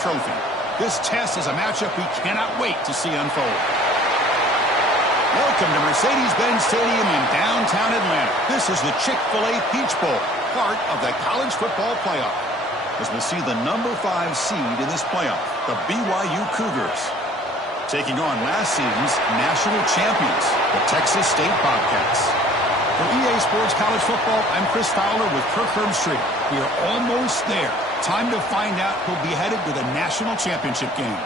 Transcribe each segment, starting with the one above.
trophy. This test is a matchup we cannot wait to see unfold. Welcome to Mercedes-Benz Stadium in downtown Atlanta. This is the Chick-fil-A Peach Bowl, part of the college football playoff, as we'll see the number 5 seed in this playoff, the BYU Cougars, taking on last season's national champions, the Texas State Bobcats. For EASports College Football, I'm Chris Fowler with Kirk Herbstreit. We are almost there. Time to find out who'll be headed to the national championship game.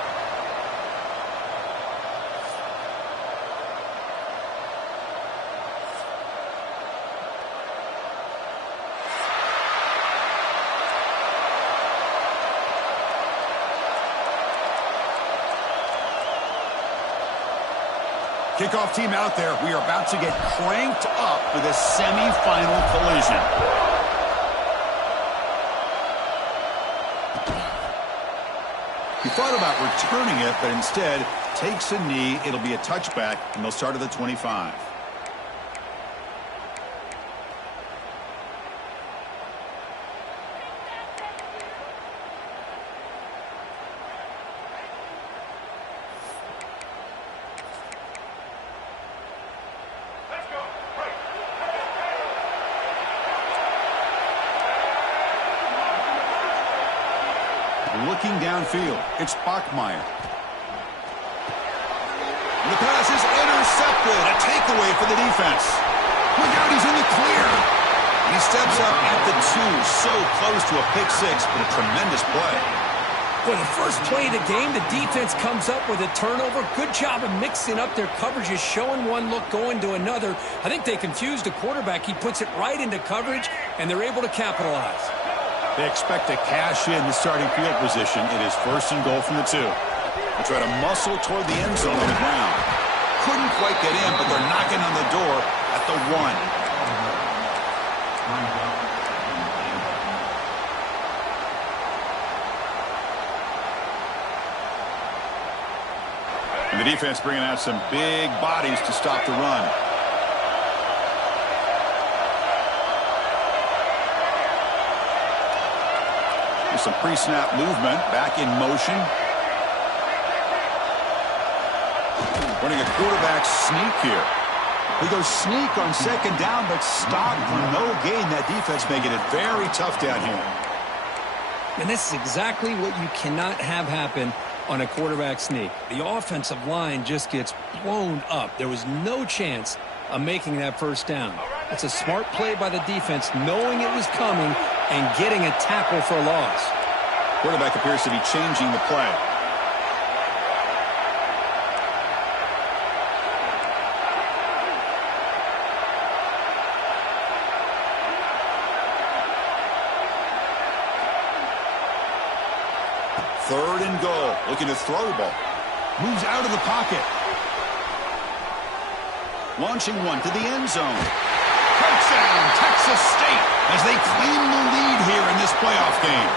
Kickoff team out there. We are about to get cranked up with a semifinal collision. He thought about returning it, but instead takes a knee. It'll be a touchback, and they'll start at the 25. Looking downfield, it's Bachmeier. The pass is intercepted. A takeaway for the defense. Look out, he's in the clear. He steps up at the 2, so close to a pick 6, but a tremendous play. For the first play of the game, the defense comes up with a turnover. Good job of mixing up their coverages, showing one look, going to another. I think they confused the quarterback. He puts it right into coverage, and they're able to capitalize. They expect to cash in the starting field position. It is 1st and goal from the 2. They try to muscle toward the end zone on the ground. Couldn't quite get in, but they're knocking on the door at the 1. And the defense bringing out some big bodies to stop the run. Some pre-snap movement, back in motion. Running a quarterback sneak here. He goes sneak on 2nd down, but stopped for no gain. That defense making it very tough down here. And this is exactly what you cannot have happen on a quarterback sneak. The offensive line just gets blown up. There was no chance of making that 1st down. It's a smart play by the defense, knowing it was coming and getting a tackle for a loss. Quarterback appears to be changing the play. Third and goal. Looking to throw the ball. Moves out of the pocket. Launching one to the end zone. Touchdown, Texas State, as they claim the lead here in this playoff game.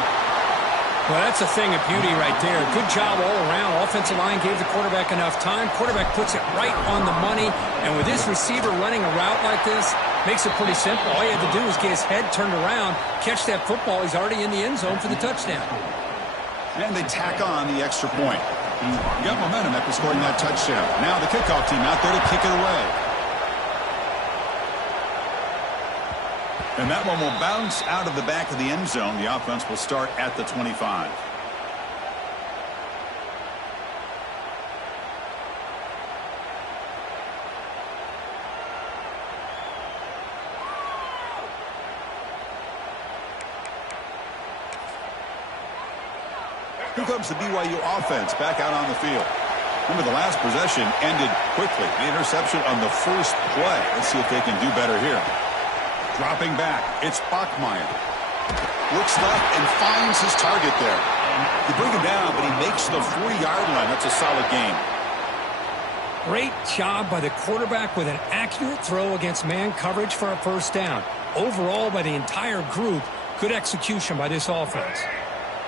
Well, that's a thing of beauty right there. Good job all around. Offensive line gave the quarterback enough time. Quarterback puts it right on the money. And with this receiver running a route like this, makes it pretty simple. All you have to do is get his head turned around, catch that football. He's already in the end zone for the touchdown. And they tack on the extra point. He got momentum after scoring that touchdown. Now the kickoff team out there to kick it away. And that one will bounce out of the back of the end zone. The offense will start at the 25. Here comes the BYU offense back out on the field. Remember, the last possession ended quickly. The interception on the first play. Let's see if they can do better here. Dropping back, it's Bachmeier. Looks left and finds his target there. They bring him down, but he makes the 40-yard line. That's a solid gain. Great job by the quarterback with an accurate throw against man coverage for a 1st down. Overall, by the entire group, good execution by this offense.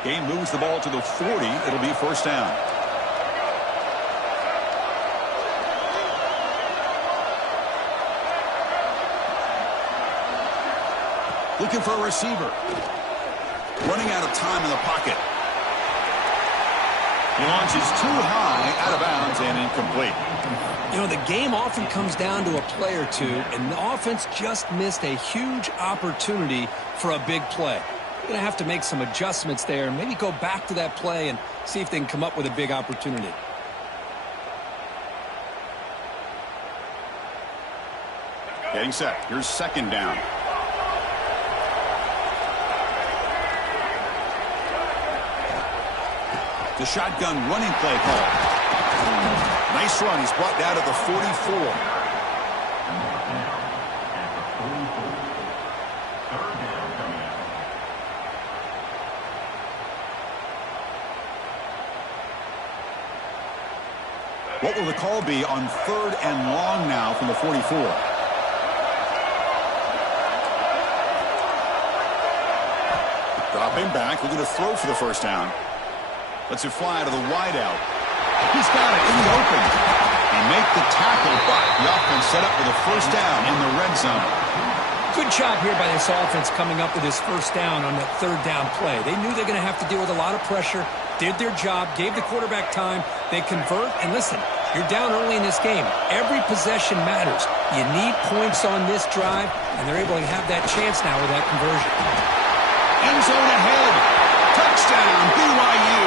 Game moves the ball to the 40. It'll be 1st down. Looking for a receiver. Running out of time in the pocket. He launches too high, out of bounds, and incomplete. You know, the game often comes down to a play or two, and the offense just missed a huge opportunity for a big play. Going to have to make some adjustments there and maybe go back to that play and see if they can come up with a big opportunity. Getting set. Here's second down. The shotgun running play call. Nice run. He's brought down to the 44. What will the call be on 3rd and long now from the 44? Dropping back, looking to throw for the first down. Lets it fly to the wideout. He's got it in the open. They make the tackle, but the offense set up with a first down in the red zone. Good job here by this offense coming up with his first down on that 3rd down play. They knew they're going to have to deal with a lot of pressure, did their job, gave the quarterback time. They convert, and listen, you're down early in this game. Every possession matters. You need points on this drive, and they're able to have that chance now with that conversion. End zone ahead. Touchdown, BYU.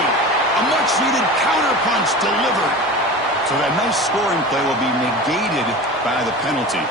A much-needed counterpunch delivered. So that nice scoring play will be negated by the penalty.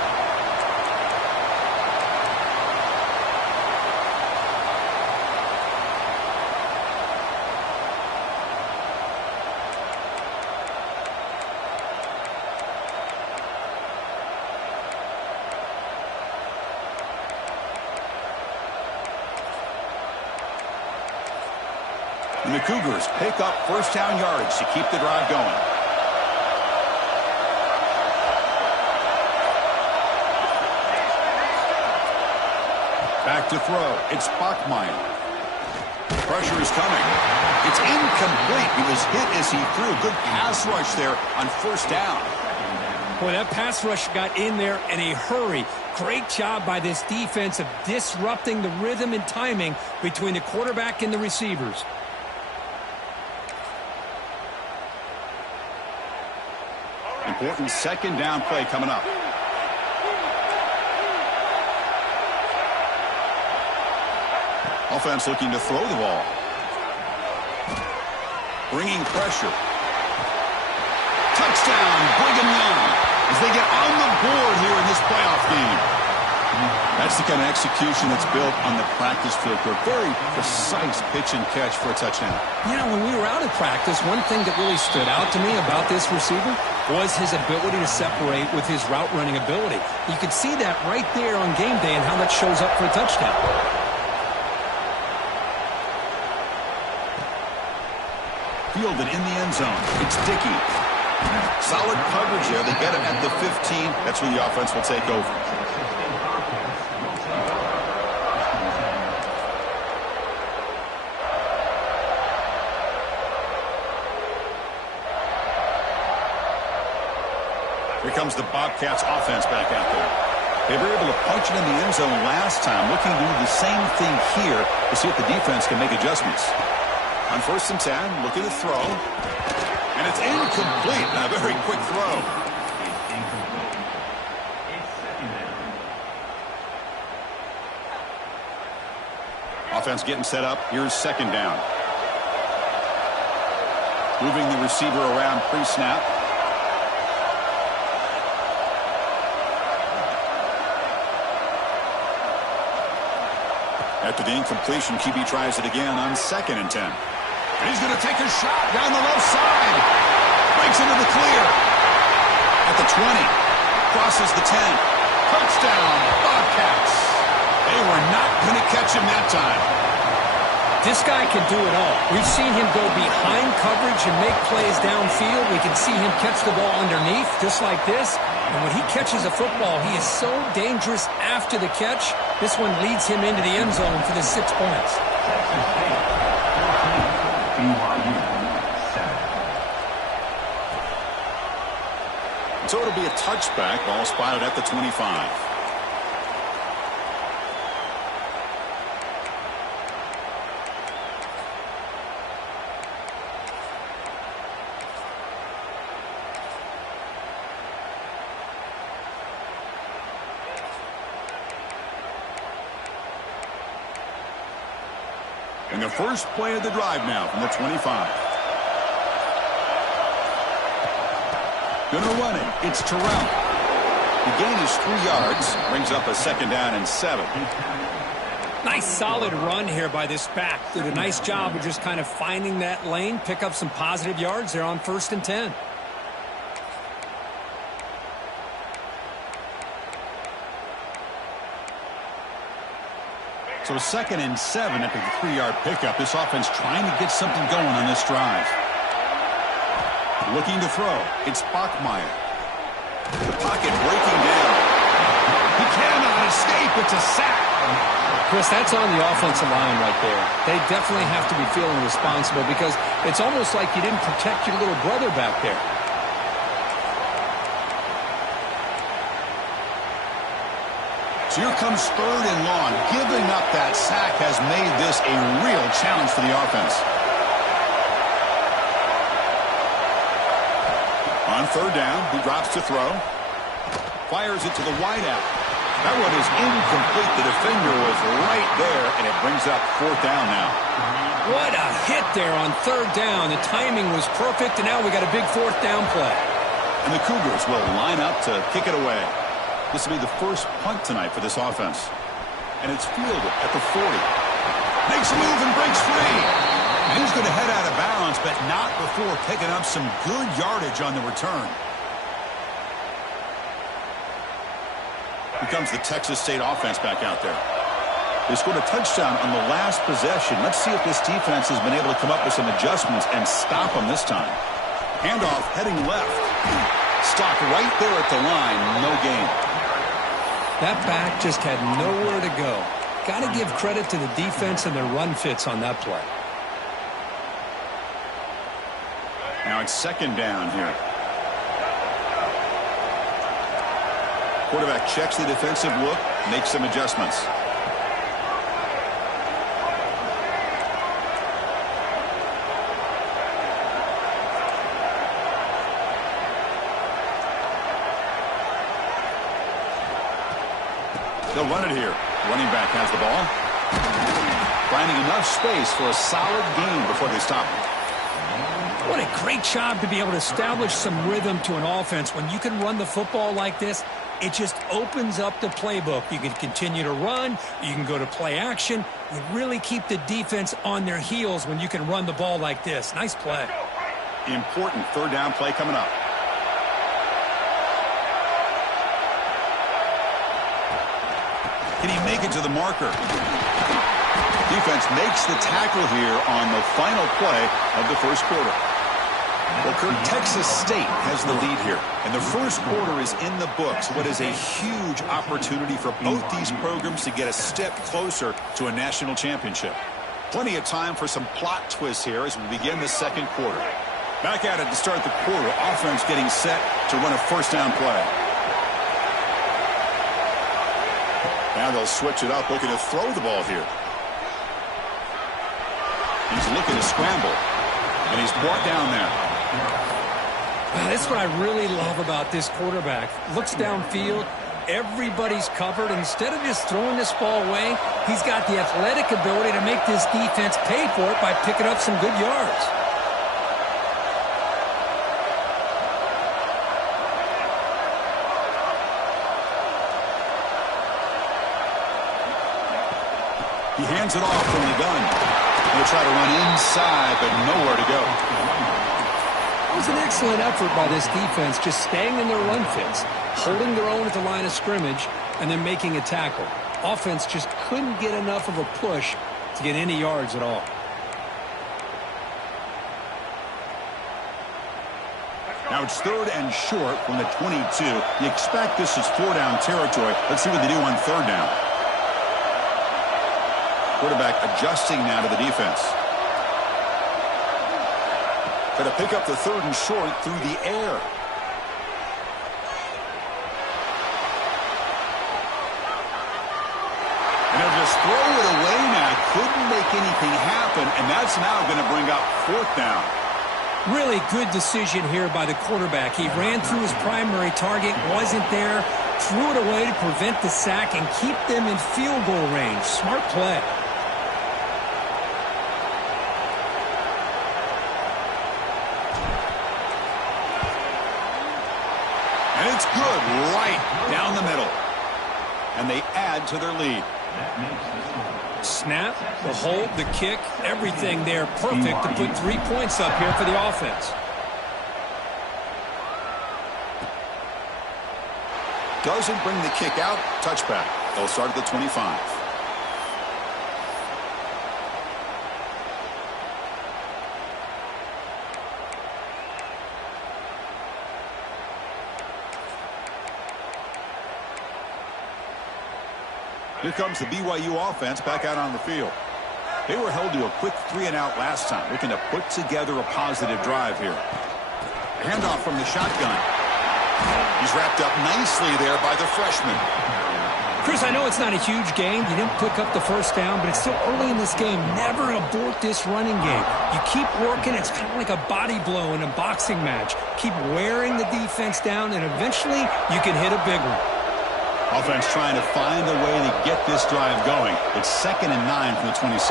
And the Cougars pick up first down yardage to keep the drive going. Back to throw. It's Bachmeier. Pressure is coming. It's incomplete. He was hit as he threw. Good pass rush there on first down. Boy, that pass rush got in there in a hurry. Great job by this defense of disrupting the rhythm and timing between the quarterback and the receivers. Important second down play coming up. Offense looking to throw the ball. Bringing pressure. Touchdown, Brigham Young, as they get on the board here in this playoff game. That's the kind of execution that's built on the practice field. A very precise pitch and catch for a touchdown. You know, when we were out at practice, one thing that really stood out to me about this receiver was his ability to separate with his route running ability. You could see that right there on game day and how that shows up for a touchdown. Fielded in the end zone. It's Dickey. Solid coverage there. They get him at the 15. That's where the offense will take over. Here comes the Bobcats offense back out there. They were able to punch it in the end zone last time. Looking to do the same thing here to see if the defense can make adjustments. On 1st and 10, looking to throw. And it's incomplete. A very quick throw. Offense getting set up. Here's second down. Moving the receiver around pre-snap. After the incompletion, QB tries it again on 2nd and 10. And he's going to take a shot down the left side. Breaks into the clear. At the 20. Crosses the 10. Touchdown, Bobcats. They were not going to catch him that time. This guy can do it all. We've seen him go behind coverage and make plays downfield. We can see him catch the ball underneath, just like this. And when he catches a football, he is so dangerous after the catch. This one leads him into the end zone for the 6 points. So it'll be a touchback. Ball spotted at the 25. the first play of the drive now from the 25. Gonna run it. It's Terrell. The gain is 3 yards. Brings up a 2nd down and 7. Nice solid run here by this back. Did a nice job of just kind of finding that lane, pick up some positive yards there on 1st and 10. So 2nd and 7 after the 3-yard pickup. This offense trying to get something going on this drive. Looking to throw. It's Bachmeier. The pocket breaking down. He cannot escape. It's a sack. Chris, that's on the offensive line right there. They definitely have to be feeling responsible because it's almost like you didn't protect your little brother back there. So here comes 3rd and long. Giving up that sack has made this a real challenge for the offense. On 3rd down, he drops to throw. Fires it to the wideout. That one is incomplete. The defender was right there, and it brings up 4th down now. What a hit there on 3rd down. The timing was perfect, and now we got a big 4th down play. And the Cougars will line up to kick it away. This will be the first punt tonight for this offense. And it's fielded at the 40. Makes a move and breaks free. And he's going to head out of bounds, but not before picking up some good yardage on the return. Here comes the Texas State offense back out there. They scored a touchdown on the last possession. Let's see if this defense has been able to come up with some adjustments and stop them this time. Handoff heading left. Stopped right there at the line. No gain. That back just had nowhere to go. Got to give credit to the defense and their run fits on that play. Now it's 2nd down here. Quarterback checks the defensive look, makes some adjustments. They'll run it here. Running back has the ball. Finding enough space for a solid gain before they stop him. What a great job to be able to establish some rhythm to an offense. When you can run the football like this, it just opens up the playbook. You can continue to run. You can go to play action. You really keep the defense on their heels when you can run the ball like this. Nice play. Important 3rd down play coming up. Can he make it to the marker? Defense makes the tackle here on the final play of the 1st quarter. Well, Kurt, Texas State has the lead here, and the 1st quarter is in the books. What is a huge opportunity for both these programs to get a step closer to a national championship. Plenty of time for some plot twists here as we begin the 2nd quarter. Back at it to start the quarter. Offense getting set to run a 1st down play. Now they'll switch it up, looking to throw the ball here. He's looking to scramble, and he's brought down there. That's what I really love about this quarterback. Looks downfield. Everybody's covered. Instead of just throwing this ball away, he's got the athletic ability to make this defense pay for it by picking up some good yards. He hands it off from the gun. He'll try to run inside, but nowhere to go. It was an excellent effort by this defense, just staying in their run fits, holding their own at the line of scrimmage, and then making a tackle. Offense just couldn't get enough of a push to get any yards at all. Now it's 3rd and short from the 22. You expect this is 4 down territory. Let's see what they do on 3rd down. Quarterback adjusting now to the defense. Going to pick up the 3rd and short through the air. And they'll just throw it away now. Couldn't make anything happen, and that's now going to bring up 4th down. Really good decision here by the quarterback. He ran through his primary target, wasn't there, threw it away to prevent the sack and keep them in field goal range. Smart play. And it's good right down the middle. And they add to their lead. Snap, the hold, the kick, everything there perfect to put 3 points up here for the offense. Doesn't bring the kick out. Touchback. They'll start at the 25. Here comes the BYU offense back out on the field. They were held to a quick 3-and-out last time, looking to put together a positive drive here. A handoff from the shotgun. He's wrapped up nicely there by the freshman. Chris, I know it's not a huge game. You didn't pick up the first down, but it's still early in this game. Never abort this running game. You keep working. It's kind of like a body blow in a boxing match. Keep wearing the defense down, and eventually you can hit a big one. Offense trying to find a way to get this drive going. It's 2nd and 9 from the 26.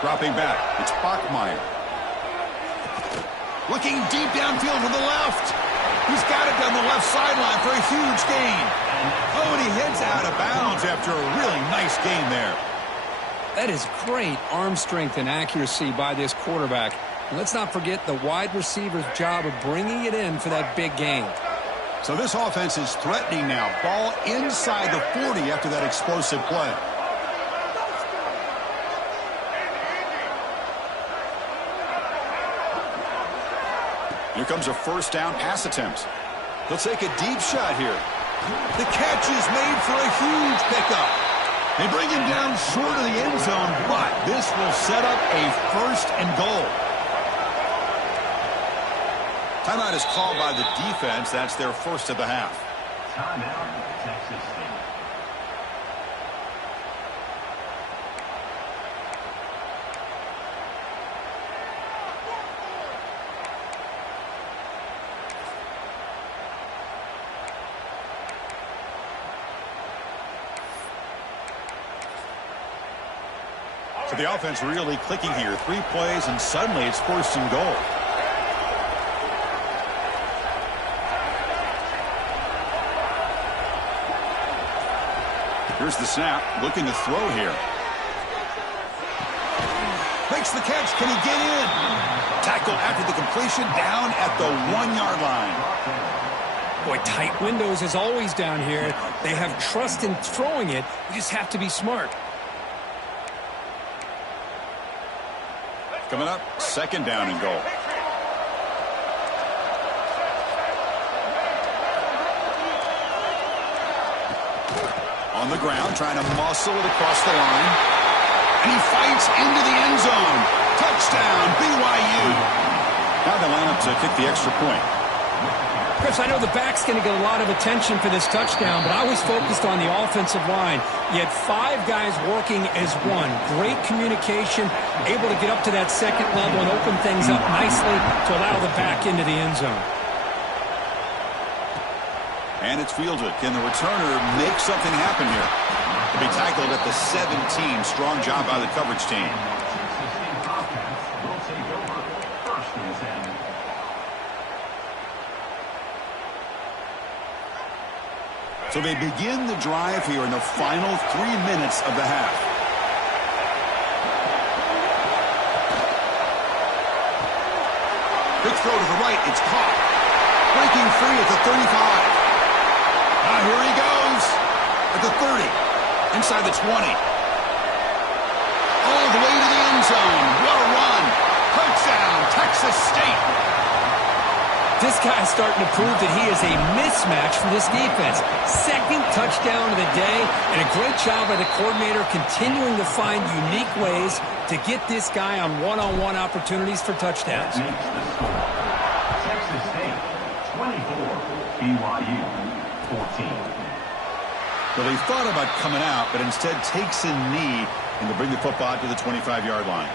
Dropping back, it's Bachmeier. Looking deep downfield to the left. He's got it down the left sideline for a huge gain. Oh, and he heads out of bounds after a really nice gain there. That is great arm strength and accuracy by this quarterback. And let's not forget the wide receiver's job of bringing it in for that big gain. So this offense is threatening now. Ball inside the 40 after that explosive play. Here comes a first down pass attempt. They'll take a deep shot here. The catch is made for a huge pickup. They bring him down short of the end zone, but this will set up a 1st and goal. Timeout is called by the defense. That's their first of the half. Timeout, Texas State. So the offense really clicking here. 3 plays, and suddenly it's 1st and goal. Here's the snap, looking to throw here. Makes the catch. Can he get in? Tackle after the completion, down at the 1-yard line. Boy, tight windows as always down here. They have trust in throwing it. You just have to be smart. Coming up, 2nd down and goal. On the ground, trying to muscle it across the line. And he fights into the end zone. Touchdown, BYU. Now they line up to kick the extra point. Chris, I know the back's going to get a lot of attention for this touchdown, but I was focused on the offensive line. You had 5 guys working as one. Great communication, able to get up to that 2nd level and open things up nicely to allow the back into the end zone. And it's fielded. Can the returner make something happen here? To be tackled at the 17. Strong job by the coverage team. Bobcats will take over 1st and 10. So they begin the drive here in the final 3 minutes of the half. Quick throw to the right. It's caught. Breaking free at the 35. Now here he goes at the 30, inside the 20. All the way to the end zone. What a run. Touchdown, Texas State. This guy's starting to prove that he is a mismatch for this defense. 2nd touchdown of the day, and a great job by the coordinator continuing to find unique ways to get this guy on one-on-one opportunities for touchdowns. Texas State 24, BYU 14. Well, they thought about coming out, but instead takes a knee and to bring the football to the 25-yard line.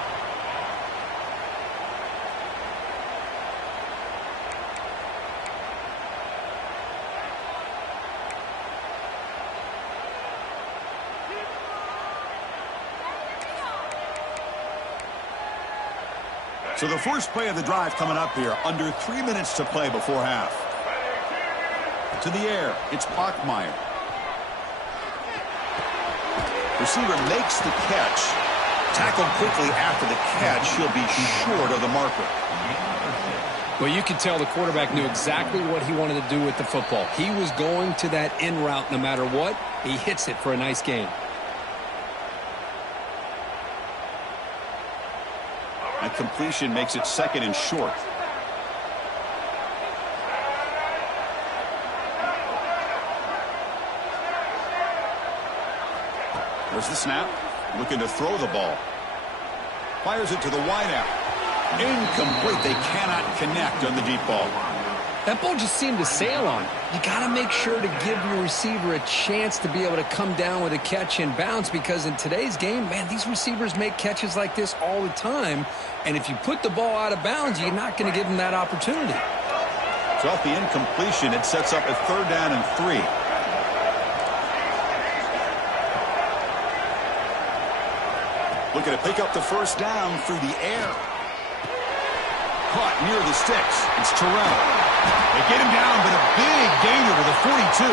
So the first play of the drive coming up here, under 3 minutes to play before half. To the air, it's Bachmeier. Receiver makes the catch. Tackled quickly after the catch. He'll be short of the marker. Well, you could tell the quarterback knew exactly what he wanted to do with the football. He was going to that in route no matter what. He hits it for a nice gain. That completion makes it second and short. There's the snap. Looking to throw the ball. Fires it to the wideout. Incomplete. They cannot connect on the deep ball. That ball just seemed to sail on. You got to make sure to give your receiver a chance to be able to come down with a catch and bounce, because in today's game, man, these receivers make catches like this all the time. And if you put the ball out of bounds, you're not going to give them that opportunity. So off the incompletion, it sets up a 3rd down and 3. Looking to pick up the first down through the air. Caught near the sticks. It's Terrell. They get him down, but a big gainer to the 42.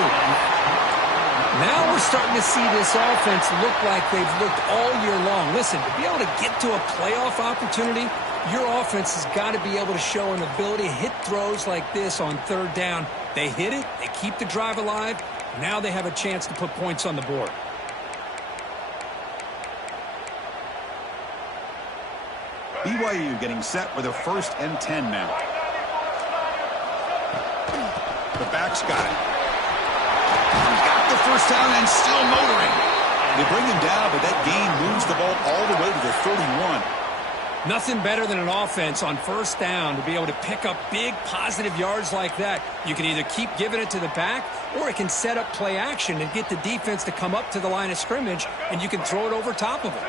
Now we're starting to see this offense look like they've looked all year long. Listen, to be able to get to a playoff opportunity, your offense has got to be able to show an ability to hit throws like this on 3rd down. They hit it. They keep the drive alive. Now they have a chance to put points on the board. BYU getting set with a 1st and 10 now. The back's got it. He's got the first down and still motoring. They bring him down, but that gain moves the ball all the way to the 31. Nothing better than an offense on 1st down to be able to pick up big positive yards like that. You can either keep giving it to the back, or it can set up play action and get the defense to come up to the line of scrimmage, and you can throw it over top of it.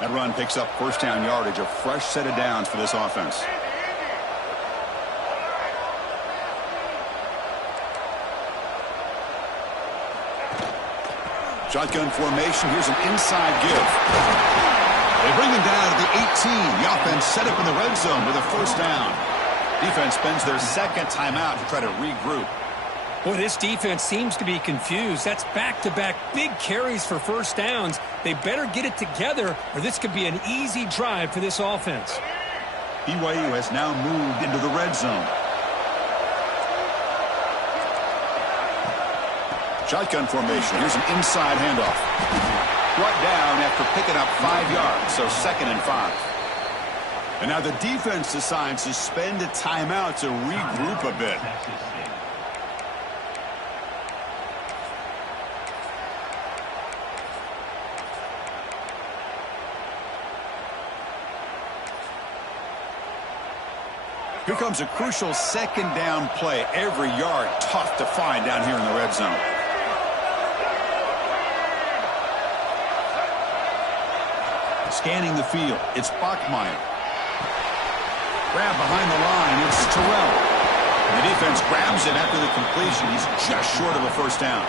That run picks up 1st down yardage, a fresh set of downs for this offense. Shotgun formation. Here's an inside give. They bring him down to the 18. The offense set up in the red zone with a 1st down. Defense spends their 2nd timeout to try to regroup. Boy, this defense seems to be confused. That's back-to-back big carries for 1st downs. They better get it together, or this could be an easy drive for this offense. BYU has now moved into the red zone. Shotgun formation. Here's an inside handoff. Brought down after picking up 5 yards, so 2nd and 5. And now the defense decides to spend a timeout to regroup a bit. Here comes a crucial 2nd down play. Every yard tough to find down here in the red zone. Scanning the field, it's Bachmeier. Grab behind the line, it's Terrell. And the defense grabs it after the completion. He's just short of a 1st down.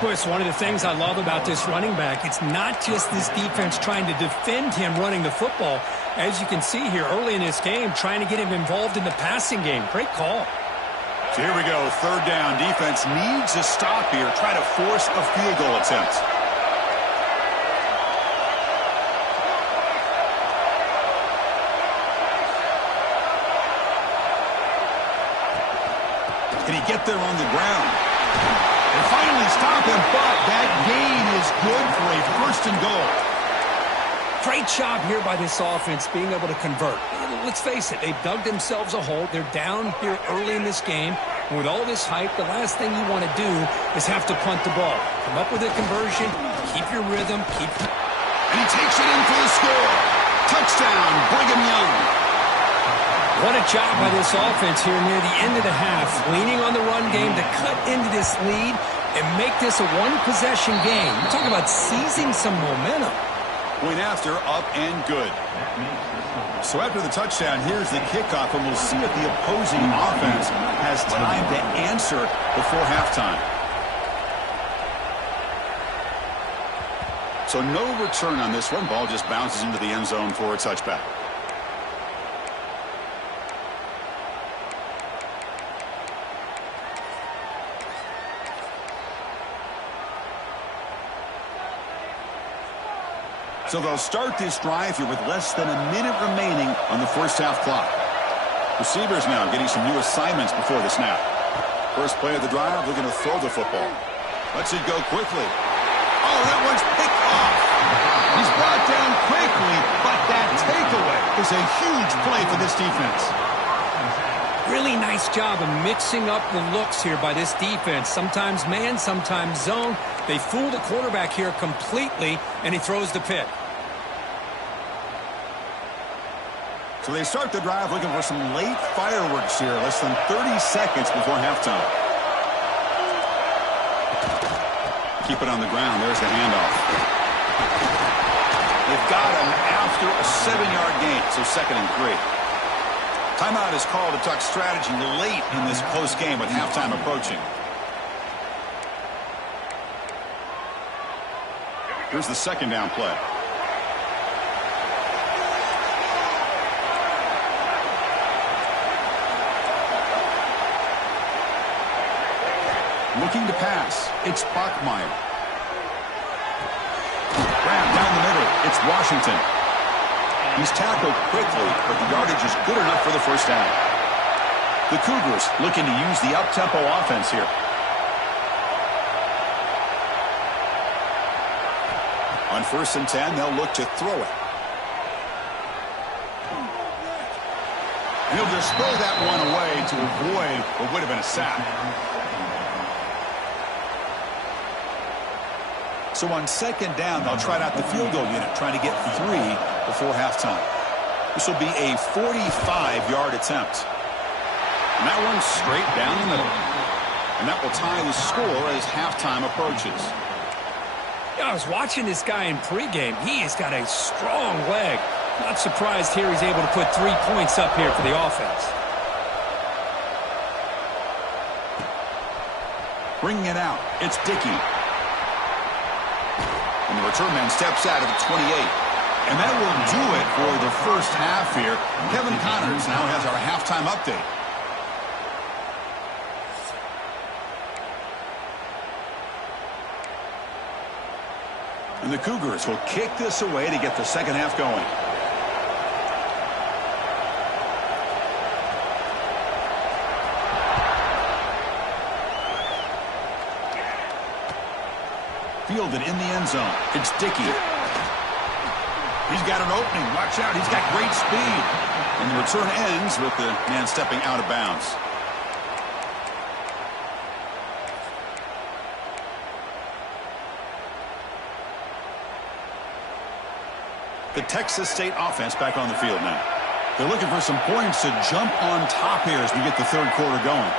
Boy, it's one of the things I love about this running back. It's not just this defense trying to defend him running the football. As you can see here early in this game, trying to get him involved in the passing game. Great call. So here we go, 3rd down. Defense needs a stop here. Try to force a field goal attempt. Can he get there on the ground? They finally stop him, but that gain is good for a 1st and goal. Great job here by this offense being able to convert. Let's face it, they've dug themselves a hole. They're down here early in this game. And with all this hype, the last thing you want to do is have to punt the ball. Come up with a conversion, keep your rhythm, And he takes it in for the score. Touchdown, Brigham Young. What a job by this offense here near the end of the half, leaning on the run game to cut into this lead and make this a 1-possession game. You're talking about seizing some momentum. Point after, up and good. So after the touchdown, here's the kickoff, and we'll see if the opposing offense has time to answer before halftime. So no return on this one. Ball just bounces into the end zone for a touchback. So they'll start this drive here with less than a minute remaining on the first half clock. Receivers now getting some new assignments before the snap. First play of the drive, looking to throw the football. Lets it go quickly. Oh, that one's picked off. He's brought down quickly, but that takeaway is a huge play for this defense. Really nice job of mixing up the looks here by this defense. Sometimes man, sometimes zone. They fool the quarterback here completely, and he throws the pick. So they start the drive looking for some late fireworks here, less than 30 seconds before halftime. Keep it on the ground. There's the handoff. They've got him after a 7-yard gain, so 2nd and 3. Timeout is called to talk strategy late in this close game with halftime approaching. Here's the 2nd down play. Looking to pass. It's Bachmeier. Grab down the middle. It's Washington. He's tackled quickly, but the yardage is good enough for the first down. The Cougars looking to use the up-tempo offense here. On 1st and 10, they'll look to throw it. He'll just throw that one away to avoid what would have been a sack. So on 2nd down, they'll try out the field goal unit, trying to get 3 before halftime. This will be a 45-yard attempt. And that one's straight down the middle. And that will tie the score as halftime approaches. Yeah, I was watching this guy in pregame. He has got a strong leg. Not surprised here he's able to put 3 points up here for the offense. Bringing it out, it's Dickey. And the return man steps out of the 28. And that will do it for the first half here. Kevin Connors now has our halftime update. And the Cougars will kick this away to get the second half going. Fielded in the end zone. It's Dickey. He's got an opening. Watch out. He's got great speed. And the return ends with the man stepping out of bounds. The Texas State offense back on the field now. They're looking for some points to jump on top here as we get the third quarter going.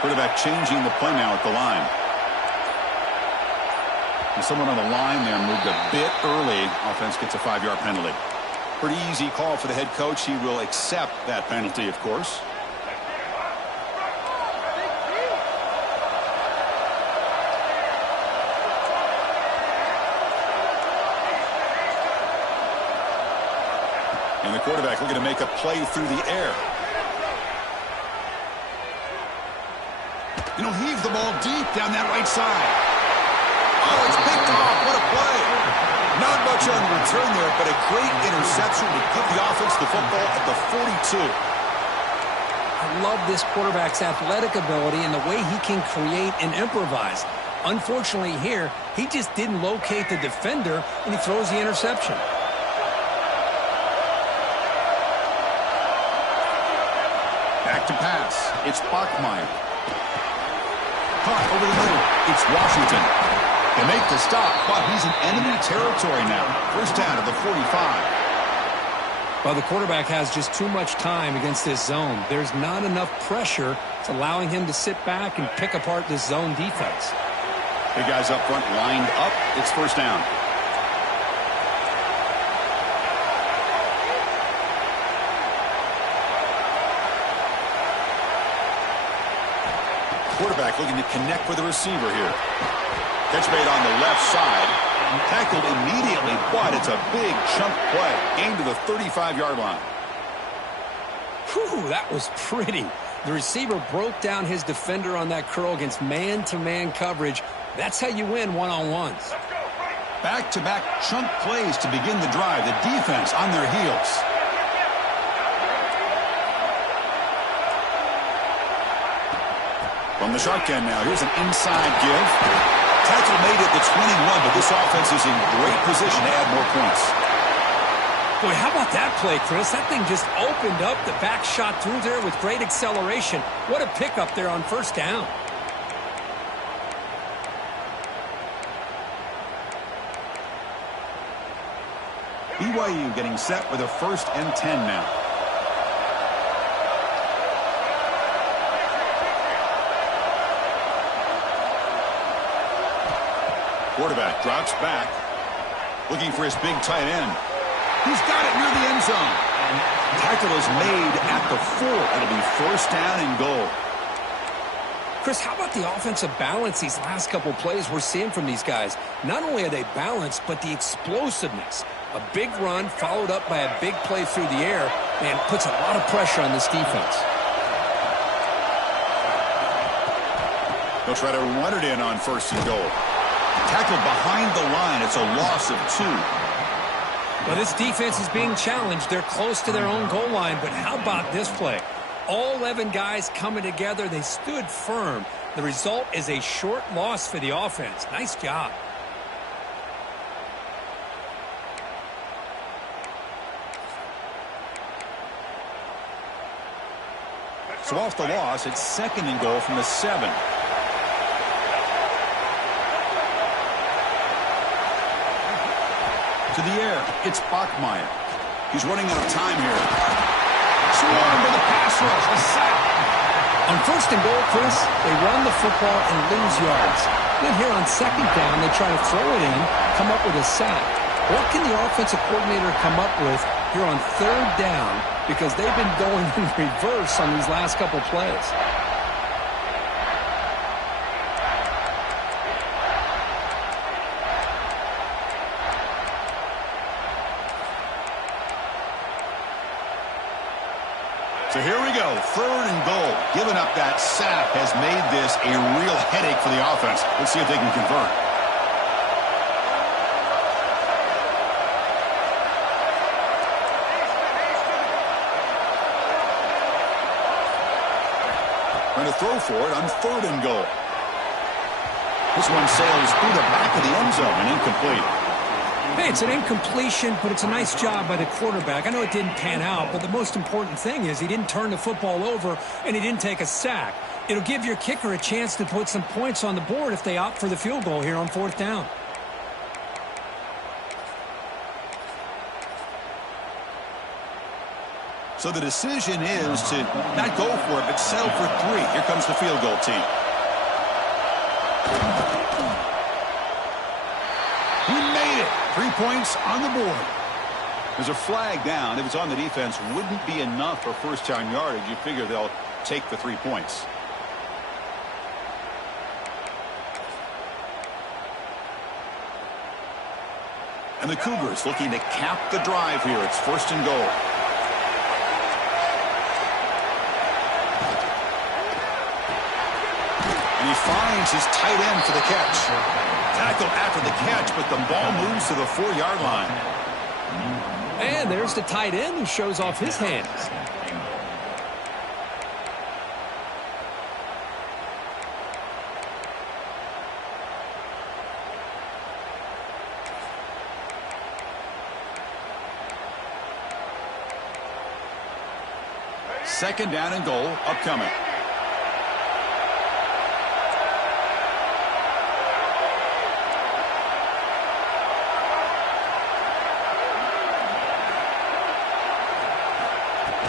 Quarterback changing the play now at the line. And someone on the line there moved a bit early. Offense gets a 5-yard penalty. Pretty easy call for the head coach. He will accept that penalty, of course. And the quarterback looking to make a play through the air. And he'll heave the ball deep down that right side. Oh, it's picked off. What a play. Not much on the return there, but a great interception to give the offense the football at the 42. I love this quarterback's athletic ability and the way he can create and improvise. Unfortunately here, he just didn't locate the defender, and he throws the interception. Back to pass. It's Bachmeier. Caught over the middle. It's Washington. They make the stop, but he's in enemy territory now. First down to the 45. Well, the quarterback has just too much time against this zone. There's not enough pressure. It's allowing him to sit back and pick apart this zone defense. Big guys up front lined up. It's first down. Quarterback looking to connect with the receiver here. Catch made on the left side. Tackled immediately, but it's a big chunk play. Aimed to the 35-yard line. Whew, that was pretty. The receiver broke down his defender on that curl against man-to-man coverage. That's how you win one-on-ones. Back-to-back chunk plays to begin the drive. The defense on their heels. From the shotgun now, here's an inside give. Tackle made at the 21, but this offense is in great position to add more points. Boy, how about that play, Chris? That thing just opened up. The back shot through there with great acceleration. What a pickup there on first down. BYU getting set with a 1st and 10 now. Quarterback drops back, looking for his big tight end. He's got it near the end zone. Tackle is made at the 4. It'll be 1st down and goal. Chris, how about the offensive balance these last couple plays we're seeing from these guys? Not only are they balanced, but the explosiveness. A big run followed up by a big play through the air, and puts a lot of pressure on this defense. They'll try to run it in on 1st and goal. Tackled behind the line. It's a loss of 2. Well, this defense is being challenged. They're close to their own goal line, but how about this play? All 11 guys coming together. They stood firm. The result is a short loss for the offense. Nice job. So off the loss, it's 2nd and goal from the 7. To the air, it's Bachmeier. He's running out of time here. Swarm to the pass rush, a sack. On 1st and goal, Chris, they run the football and lose yards. Then here on 2nd down, they try to throw it in, come up with a sack. What can the offensive coordinator come up with here on 3rd down? Because they've been going in reverse on these last couple plays. So here we go, 3rd and goal. Giving up that sack has made this a real headache for the offense. Let's see if they can convert. Trying to throw for it on 3rd and goal. This one sails through the back of the end zone and incomplete. Hey, it's an incompletion, but it's a nice job by the quarterback. I know it didn't pan out, but the most important thing is he didn't turn the football over and he didn't take a sack. It'll give your kicker a chance to put some points on the board if they opt for the field goal here on 4th down. So the decision is to not go for it, but settle for 3. Here comes the field goal team. We made it. 3 points on the board. There's a flag down. If it's on the defense, wouldn't be enough for 1st down yardage. You figure they'll take the 3 points. And the Cougars looking to cap the drive here. It's 1st and goal. And he finds his tight end for the catch. Tackled after the catch, but the ball moves to the 4-yard line. And there's the tight end who shows off his hands. Second down and goal upcoming.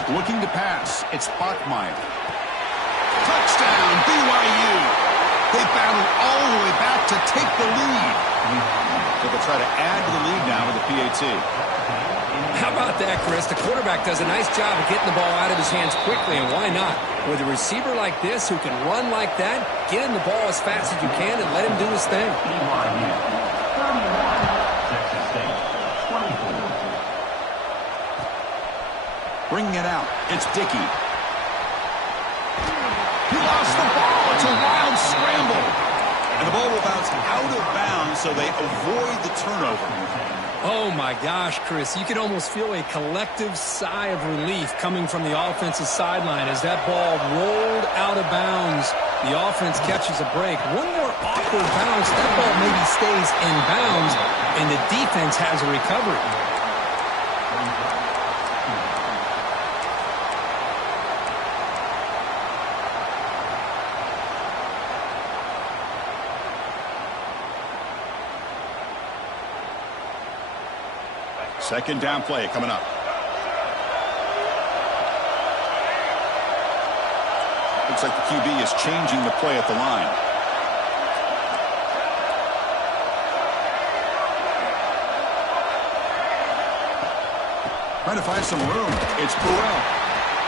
Looking to pass. It's Bachmeier. Touchdown, BYU. They battled all the way back to take the lead. So they'll try to add to the lead now with the PAT. How about that, Chris? The quarterback does a nice job of getting the ball out of his hands quickly, and why not? With a receiver like this who can run like that, get him the ball as fast as you can and let him do his thing. Bringing it out. It's Dickey. He lost the ball. It's a wild scramble. And the ball will bounce out of bounds so they avoid the turnover. Oh, my gosh, Chris. You could almost feel a collective sigh of relief coming from the offensive sideline as that ball rolled out of bounds. The offense catches a break. One more awkward bounce. That ball maybe stays in bounds, and the defense has a recovery. Second down play coming up. Looks like the QB is changing the play at the line. Trying to find some room. It's Burrell.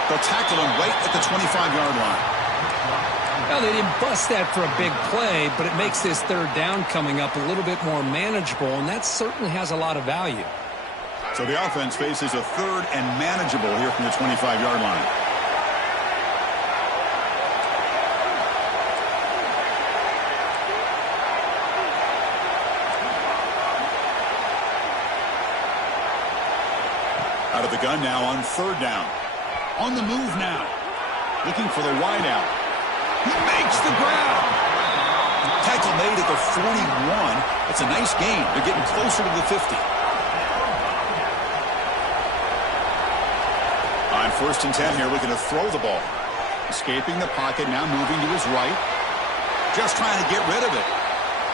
They'll tackle him right at the 25-yard line. Well, they didn't bust that for a big play, but it makes this third down coming up a little bit more manageable, and that certainly has a lot of value. So the offense faces a third and manageable here from the 25-yard line. Out of the gun now on third down. On the move now. Looking for the wide out. He makes the grab. Tackle made at the 41. It's a nice gain. They're getting closer to the 50. On 1st and 10 here, looking to throw the ball. Escaping the pocket, now moving to his right. Just trying to get rid of it.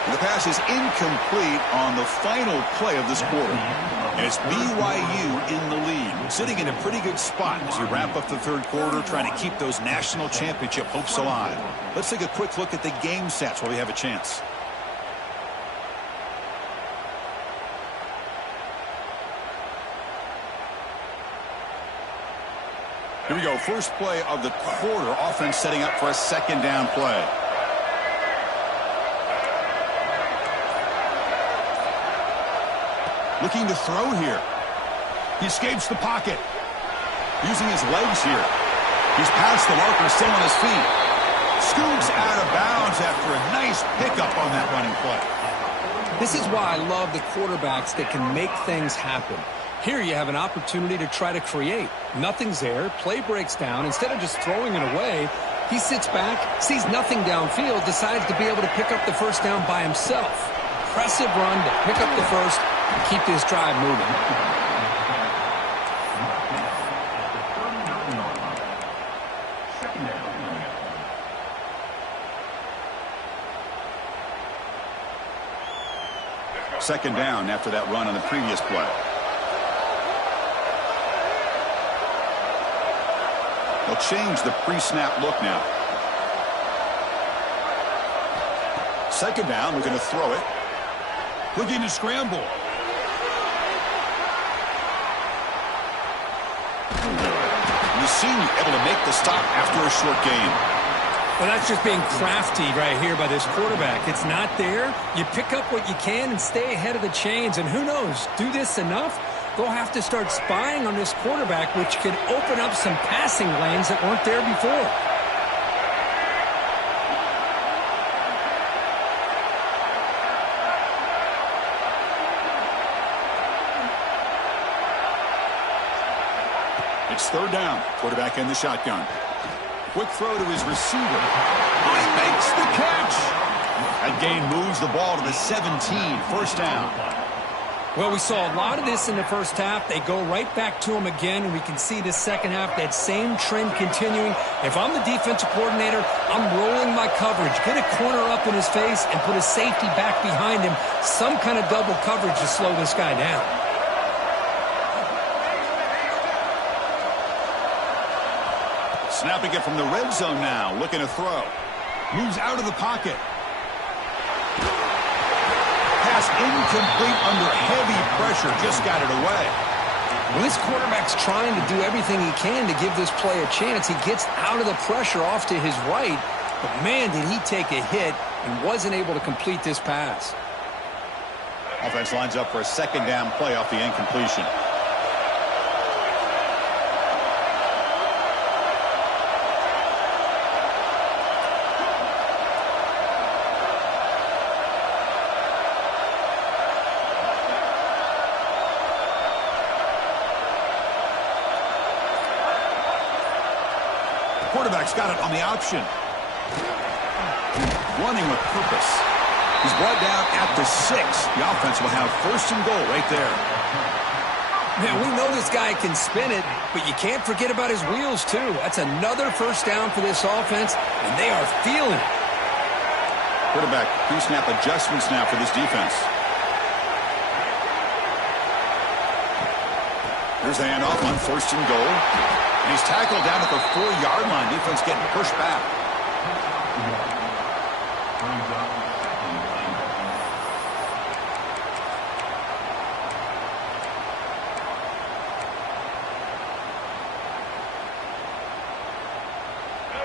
And the pass is incomplete on the final play of this quarter. And it's BYU in the lead, sitting in a pretty good spot as you wrap up the third quarter, trying to keep those national championship hopes alive. Let's take a quick look at the game stats while we have a chance. Here we go. First play of the quarter. Offense setting up for a second down play. Looking to throw here. He escapes the pocket. Using his legs here. He's past the marker, still on his feet. Scoops out of bounds after a nice pickup on that running play. This is why I love the quarterbacks that can make things happen. Here you have an opportunity to try to create. Nothing's there. Play breaks down. Instead of just throwing it away, he sits back, sees nothing downfield, decides to be able to pick up the first down by himself. Impressive run to pick up the first and keep this drive moving. Second down after that run on the previous play. They'll change the pre-snap look now. Second down, we're going to throw it. Looking to scramble. And the senior able to make the stop after a short gain. Well, that's just being crafty right here by this quarterback. It's not there. You pick up what you can and stay ahead of the chains. And who knows, do this enough, they'll have to start spying on this quarterback, which could open up some passing lanes that weren't there before. It's third down. Quarterback in the shotgun. Quick throw to his receiver. Oh, he makes the catch. That gain moves the ball to the 17. First down. Well, we saw a lot of this in the first half. They go right back to him again, and we can see the second half, that same trend continuing. If I'm the defensive coordinator, I'm rolling my coverage. Get a corner up in his face and put a safety back behind him. Some kind of double coverage to slow this guy down. Snapping it from the red zone now. Looking to throw. Moves out of the pocket. Pass incomplete under heavy pressure. Just got it away. Well, this quarterback's trying to do everything he can to give this play a chance. He gets out of the pressure off to his right. But, man, did he take a hit and wasn't able to complete this pass. Offense lines up for a second down play off the incompletion. Quarterback's got it on the option. Running with purpose. He's brought down at the 6. The offense will have first and goal right there. Man, we know this guy can spin it, but you can't forget about his wheels, too. That's another first down for this offense, and they are feeling it. Quarterback pre-snap adjustments now for this defense. Here's the handoff on first and goal. And he's tackled down at the 4-yard line. Defense getting pushed back.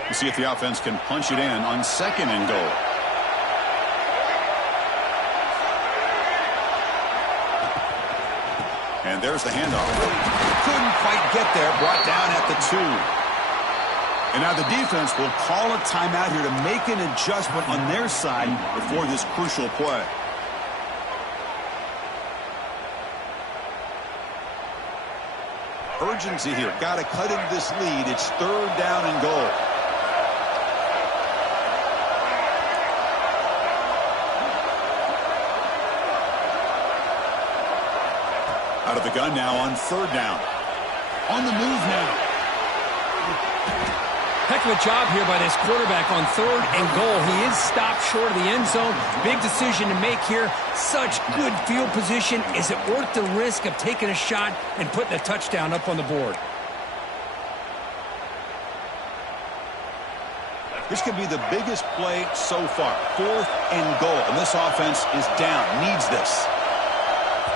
We'll see if the offense can punch it in on second and goal. And there's the handoff. Couldn't quite get there. Brought down at the 2. And now the defense will call a timeout here to make an adjustment on their side before this crucial play. Urgency here. Got to cut into this lead. It's third down and goal. Out of the gun now on third down. On the move now. Heck of a job here by this quarterback on third and goal. He is stopped short of the end zone. Big decision to make here. Such good field position. Is it worth the risk of taking a shot and putting a touchdown up on the board? This could be the biggest play so far. Fourth and goal. And this offense is down. Needs this.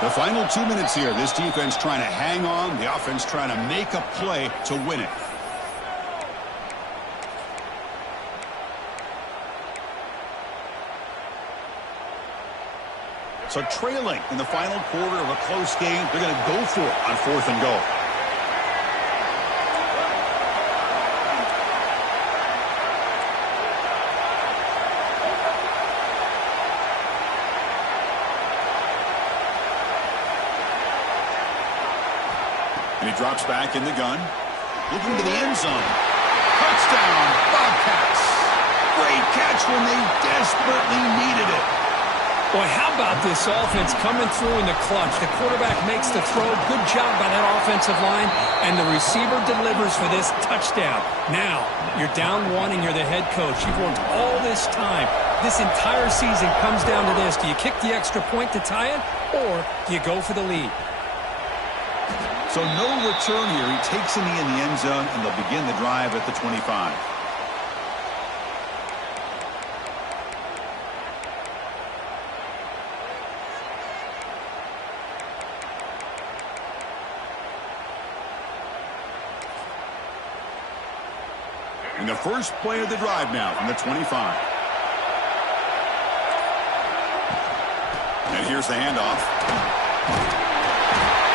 The final 2 minutes here. This defense trying to hang on. The offense trying to make a play to win it. So trailing in the final quarter of a close game, they're going to go for it on fourth and goal. And he drops back in the gun. Looking to the end zone. Touchdown, Bobcats. Great catch when they desperately needed it. Boy, how about this offense coming through in the clutch? The quarterback makes the throw. Good job by that offensive line. And the receiver delivers for this touchdown. Now, you're down 1 and you're the head coach. You've worked all this time. This entire season comes down to this. Do you kick the extra point to tie it, or do you go for the lead? So no return here. He takes a knee in the end zone, and they'll begin the drive at the 25. And the first play of the drive now from the 25. And here's the handoff.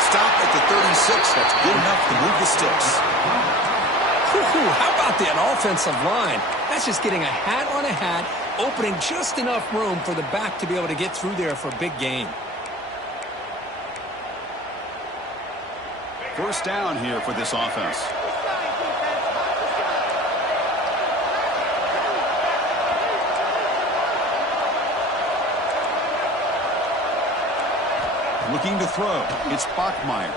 Stop at the 36. That's good enough to move the sticks. How about that offensive line? That's just getting a hat on a hat, opening just enough room for the back to be able to get through there for a big gain. First down here for this offense. Looking to throw. It's Bachmeier.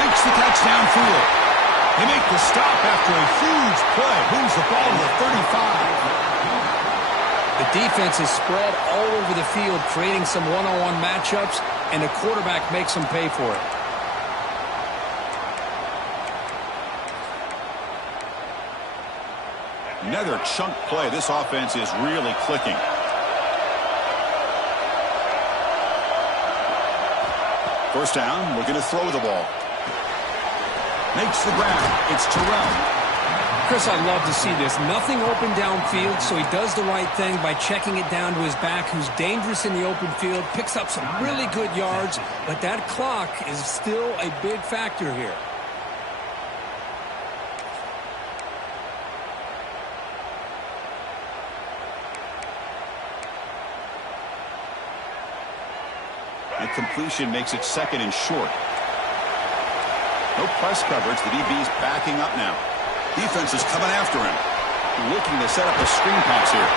Makes the catch downfield. They make the stop after a huge play. Moves the ball to the 35. The defense is spread all over the field, creating some one-on-one matchups, and the quarterback makes them pay for it. Another chunk play. This offense is really clicking. First down, looking to throw the ball. Makes the grab. It's Terrell. Chris, I'd love to see this. Nothing open downfield, so he does the right thing by checking it down to his back, who's dangerous in the open field, picks up some really good yards, but that clock is still a big factor here. That completion makes it second and short. No press coverage. The DB's backing up now. Defense is coming after him. Looking to set up a screen pass here.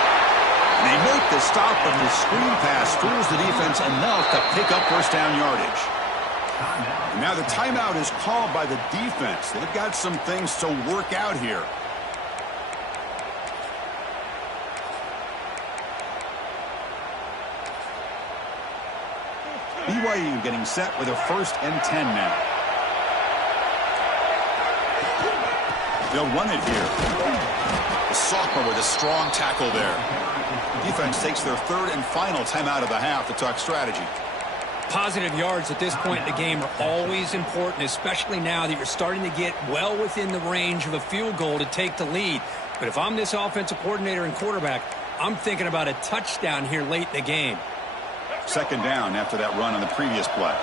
And they make the stop, but the screen pass fools the defense enough to pick up first down yardage. And now the timeout is called by the defense. They've got some things to work out here. BYU getting set with a 1st and 10 now. They'll run it here. The sophomore with a strong tackle there. Defense takes their 3rd and final timeout of the half to talk strategy. Positive yards at this point in the game are always important, especially now that you're starting to get well within the range of a field goal to take the lead. But if I'm this offensive coordinator and quarterback, I'm thinking about a touchdown here late in the game. 2nd down after that run on the previous play.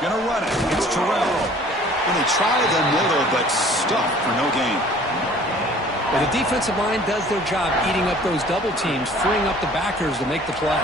Gonna run it. It's Terrell. And they try the middle, but stuffed for no gain. Well, the defensive line does their job eating up those double teams, freeing up the backers to make the play.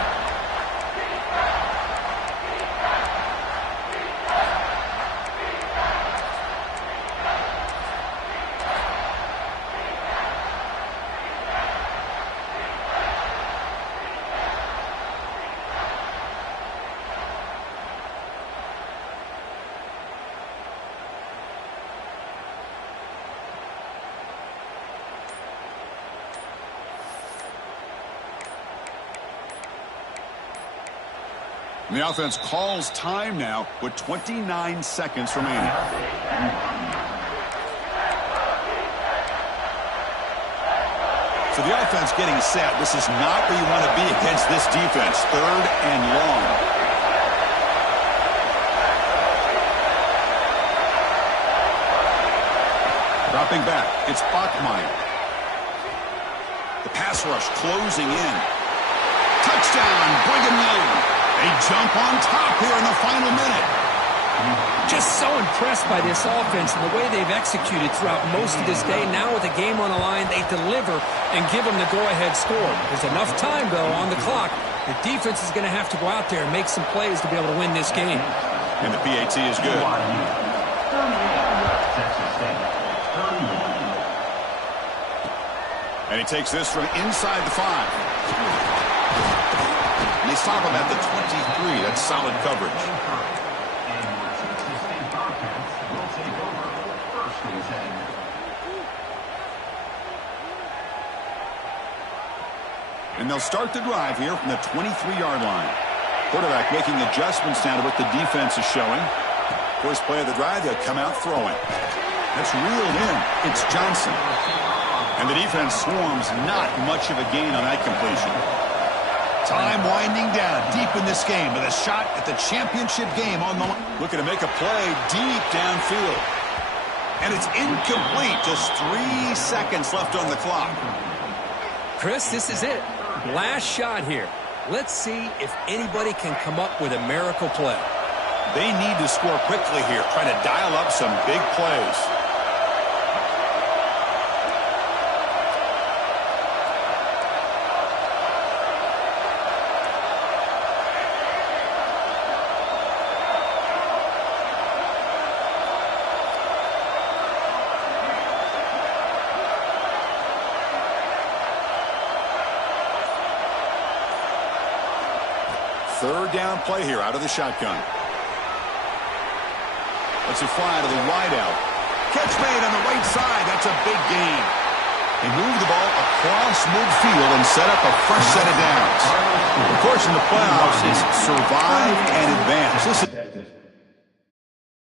And the offense calls time now with 29 seconds remaining. So the offense getting set. This is not where you want to be against this defense. 3rd and long. Dropping back. It's Bachmeier. The pass rush closing in. Touchdown, Brigham Young. They jump on top here in the final minute. Just so impressed by this offense and the way they've executed throughout most of this day. Now with the game on the line, they deliver and give them the go-ahead score. There's enough time, though, on the clock. The defense is going to have to go out there and make some plays to be able to win this game. And the PAT is good. And he takes this from inside the 5. They stop him at the 23. That's solid coverage. And they'll start the drive here from the 23-yard line. Quarterback making adjustments now to what the defense is showing. First play of the drive, they'll come out throwing. That's reeled in. It's Johnson. And the defense swarms, not much of a gain on that completion. Time winding down deep in this game with a shot at the championship game on the line. Looking to make a play deep downfield. And it's incomplete. Just 3 seconds left on the clock. Chris, this is it. Last shot here. Let's see if anybody can come up with a miracle play. They need to score quickly here, trying to dial up some big plays. Third down play here out of the shotgun. Let's it fly to the wideout. Catch made on the right side. That's a big gain. They move the ball across midfield and set up a fresh set of downs. Of course, in the playoffs, it's survive and advance. Listen.